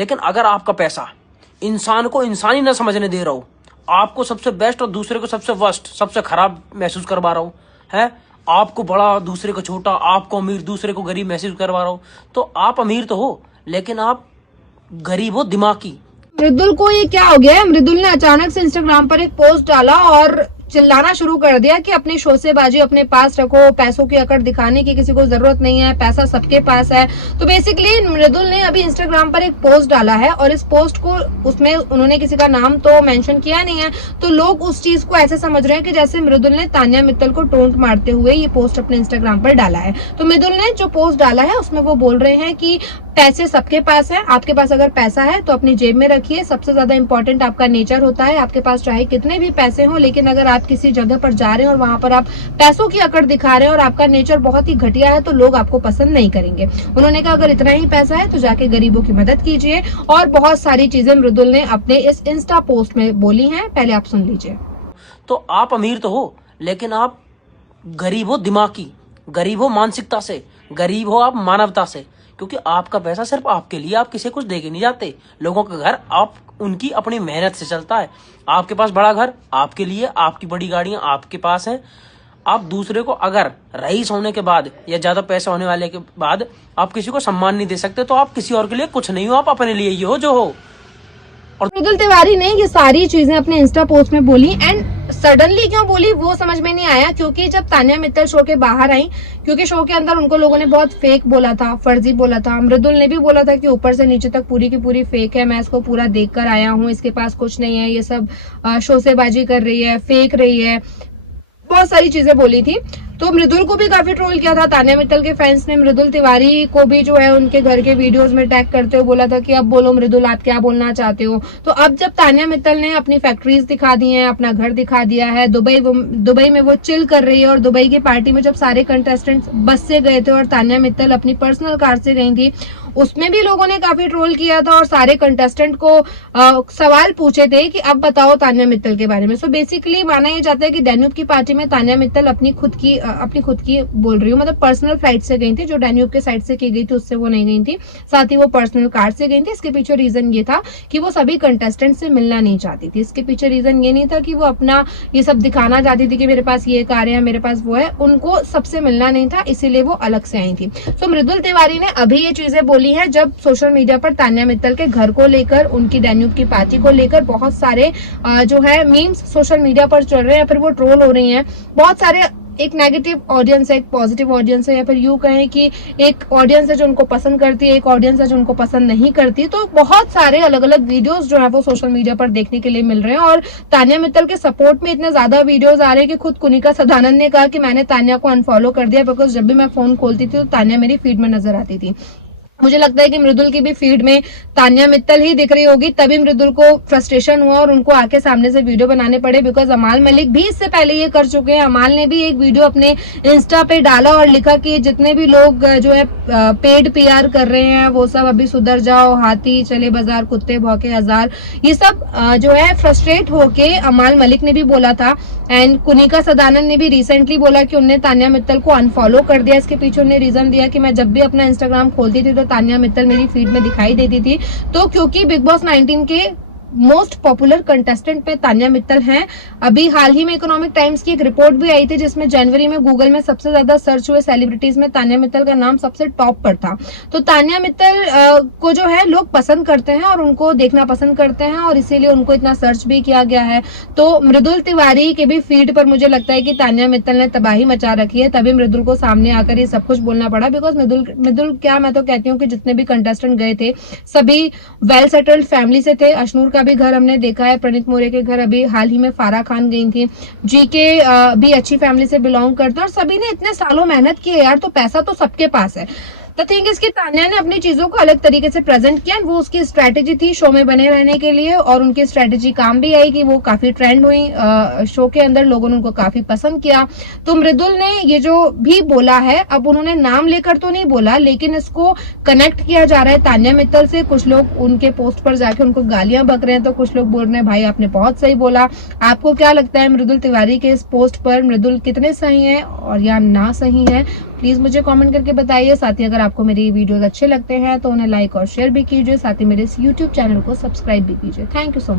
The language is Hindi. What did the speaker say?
लेकिन अगर आपका पैसा इंसान को इंसानी ना समझने दे रहा हो, आपको सबसे बेस्ट और दूसरे को सबसे वर्स्ट, सबसे खराब महसूस करवा रहा हो, है आपको बड़ा दूसरे को छोटा, आपको अमीर दूसरे को गरीब महसूस करवा रहा हो, तो आप अमीर तो हो लेकिन आप गरीब हो दिमागी। मृदुल को ये क्या हो गया है? मृदुल ने अचानक से इंस्टाग्राम पर एक पोस्ट डाला और चिल्लाना शुरू कर दिया कि अपनी शोसेबाजी अपने पास रखो, पैसों की अकड़ दिखाने की किसी को जरूरत नहीं है, पैसा सबके पास है। तो बेसिकली मृदुल ने अभी इंस्टाग्राम पर एक पोस्ट डाला है और इस पोस्ट को, उसमें उन्होंने किसी का नाम तो मेंशन किया नहीं है, तो लोग उस चीज को ऐसे समझ रहे हैं कि जैसे मृदुल ने तान्या मित्तल को टोंट मारते हुए ये पोस्ट अपने इंस्टाग्राम पर डाला है। तो मृदुल ने जो पोस्ट डाला है उसमें वो बोल रहे हैं कि पैसे सबके पास है, आपके पास अगर पैसा है तो अपनी जेब में रखिए, सबसे ज्यादा इंपॉर्टेंट आपका नेचर होता है। आपके पास चाहे कितने भी पैसे हो, लेकिन अगर आप किसी जगह पर जा रहे हैं और वहां पर आप पैसों की अकड़ दिखा रहे हैं और आपका नेचर बहुत ही घटिया है, तो लोग आपको पसंद नहीं करेंगे। उन्होंने कहा अगर इतना ही पैसा है तो जाके गरीबों की मदद कीजिए, और बहुत सारी चीजें मृदुल ने अपने इस इंस्टा पोस्ट में बोली हैं, पहले आप सुन लीजिए। तो आप अमीर तो हो लेकिन आप गरीब हो दिमागी, गरीब हो मानसिकता से, गरीब हो आप मानवता से, क्योंकि आपका पैसा सिर्फ आपके लिए, आप किसी कुछ दे के नहीं जाते। लोगों का घर आप उनकी अपनी मेहनत से चलता है। आपके पास बड़ा घर आपके लिए, आपकी बड़ी गाड़ियां आपके पास हैं। आप दूसरे को अगर रईस होने के बाद या ज्यादा पैसा होने वाले के बाद आप किसी को सम्मान नहीं दे सकते, तो आप किसी और के लिए कुछ नहीं हो, आप अपने लिए ही हो जो हो। मृदुल तिवारी ने ये सारी चीजें अपने इंस्टा पोस्ट में बोली, एंड सडनली क्यों बोली वो समझ में नहीं आया, क्योंकि जब तान्या मित्तल शो के बाहर आई, क्योंकि शो के अंदर उनको लोगों ने बहुत फेक बोला था, फर्जी बोला था। मृदुल ने भी बोला था कि ऊपर से नीचे तक पूरी की पूरी फेक है, मैं इसको पूरा देख कर आया हूँ, इसके पास कुछ नहीं है, ये सब शोसेबाजी कर रही है, फेक रही है, बहुत सारी चीजें बोली थी। तो मृदुल को भी काफी ट्रोल किया था। तान्या मित्तल के फैंस ने मृदुल तिवारी को भी जो है उनके घर के वीडियोस में टैग करते हुए बोला था कि अब बोलो मृदुल, आप क्या बोलना चाहते हो। तो अब जब तान्या मित्तल ने अपनी फैक्ट्रीज दिखा दी हैं, अपना घर दिखा दिया है, दुबई में वो चिल कर रही है, और दुबई की पार्टी में जब सारे कंटेस्टेंट्स बस से गए थे और तान्या मित्तल अपनी पर्सनल कार से गई थी, उसमें भी लोगों ने काफी ट्रोल किया था और सारे कंटेस्टेंट को सवाल पूछे थे कि अब बताओ तान्या मित्तल के बारे में। सो बेसिकली माना यह जाता है कि डैन्यूब की पार्टी में तान्या मित्तल अपनी खुद की बोल रही हूँ, मतलब पर्सनल फ्लाइट से गई थी, जो डैन्यूब के साइड से की गई थी उससे वो नहीं गई थी, साथ ही वो पर्सनल कार से गई थी। इसके पीछे रीजन ये था कि वो सभी कंटेस्टेंट से मिलना नहीं चाहती थी। इसके पीछे रीजन ये नहीं था कि वो अपना ये सब दिखाना चाहती थी कि मेरे पास ये कार है, मेरे पास वो है, उनको सबसे मिलना नहीं था, इसीलिए वो अलग से आई थी। तो मृदुल तिवारी ने अभी ये चीजें बोली है जब सोशल मीडिया पर तान्या मित्तल के घर को लेकर, उनकी डैन्यूब की पार्टी को लेकर बहुत सारे जो है मीम्स सोशल मीडिया पर चल रहे हैं, फिर वो ट्रोल हो रही हैं। बहुत सारे, एक नेगेटिव ऑडियंस है, एक पॉजिटिव ऑडियंस है, या फिर यूं कहें कि एक ऑडियंस है जो उनको पसंद करती है, एक ऑडियंस है जो उनको पसंद नहीं करती। तो बहुत सारे अलग अलग वीडियोस जो है वो सोशल मीडिया पर देखने के लिए मिल रहे हैं, और तान्या मित्तल के सपोर्ट में इतने ज्यादा वीडियोस आ रहे हैं कि खुद कुनिका सदानंद ने कहा कि मैंने तान्या को अनफॉलो कर दिया, बिकॉज जब भी मैं फोन खोलती थी तो तान्या मेरी फीड में नजर आती थी। मुझे लगता है कि मृदुल की भी फीड में तान्या मित्तल ही दिख रही होगी, तभी मृदुल को फ्रस्ट्रेशन हुआ और उनको आके सामने से वीडियो बनाने पड़े, बिकॉज अमाल मलिक भी इससे पहले ये कर चुके हैं। अमाल ने भी एक वीडियो अपने इंस्टा पे डाला और लिखा कि जितने भी लोग जो है पेड पीआर कर रहे हैं वो सब अभी सुधर जाओ, हाथी चले बाजार कुत्ते भौंके हजार, ये सब जो है फ्रस्ट्रेट होके अमाल मलिक ने भी बोला था। एंड कुनिका सदानंद ने भी रिसेंटली बोला कि उन्होंने तान्या मित्तल को अनफॉलो कर दिया। इसके पीछे उन्होंने रीजन दिया कि मैं जब भी अपना इंस्टाग्राम खोलती थी तो तान्या मित्तल मेरी फीड में दिखाई देती थी। तो क्योंकि बिग बॉस 19 के मोस्ट पॉपुलर कंटेस्टेंट में तान्या मित्तल हैं। अभी हाल ही में इकोनॉमिक टाइम्स की एक रिपोर्ट भी आई थी जिसमें जनवरी में गूगल में सबसे ज्यादा सर्च हुए सेलिब्रिटीज में तान्या मित्तल का नाम सबसे टॉप पर था। तो तान्या मित्तल को जो है लोग पसंद करते हैं और उनको देखना पसंद करते हैं, और इसीलिए उनको इतना सर्च भी किया गया है। तो मृदुल तिवारी के भी फीड पर मुझे लगता है कि तान्या मित्तल ने तबाही मचा रखी है, तभी मृदुल को सामने आकर ये सब कुछ बोलना पड़ा। बिकॉज मृदुल क्या, मैं तो कहती हूँ कि जितने भी कंटेस्टेंट गए थे सभी वेल सेटल्ड फैमिली से थे। अशनूर का भी घर हमने देखा है, प्रणीत मोरे के घर अभी हाल ही में फारा खान गई थी, जीके भी अच्छी फैमिली से बिलोंग करते हैं, और सभी ने इतने सालों मेहनत की है यार, तो पैसा तो सबके पास है। द थिंग इज कि तान्या ने अपनी चीजों को अलग तरीके से प्रेजेंट किया, वो उसकी स्ट्रेटेजी थी शो में बने रहने के लिए, और उनकी स्ट्रेटेजी काम भी आई कि वो काफी ट्रेंड हुई शो के अंदर, लोगों ने उनको काफी पसंद किया। तो मृदुल ने ये जो भी बोला है, अब उन्होंने नाम लेकर तो नहीं बोला, लेकिन इसको कनेक्ट किया जा रहा है तान्या मित्तल से। कुछ लोग उनके पोस्ट पर जाके उनको गालियां बक रहे हैं, तो कुछ लोग बोल रहे हैं भाई आपने बहुत सही बोला। आपको क्या लगता है मृदुल तिवारी के इस पोस्ट पर, मृदुल कितने सही है और या ना सही है, प्लीज मुझे कमेंट करके बताइए। साथ ही अगर आपको मेरे ये वीडियोस अच्छे लगते हैं तो उन्हें लाइक और शेयर भी कीजिए। साथ ही मेरे इस यूट्यूब चैनल को सब्सक्राइब भी कीजिए। Thank you so much.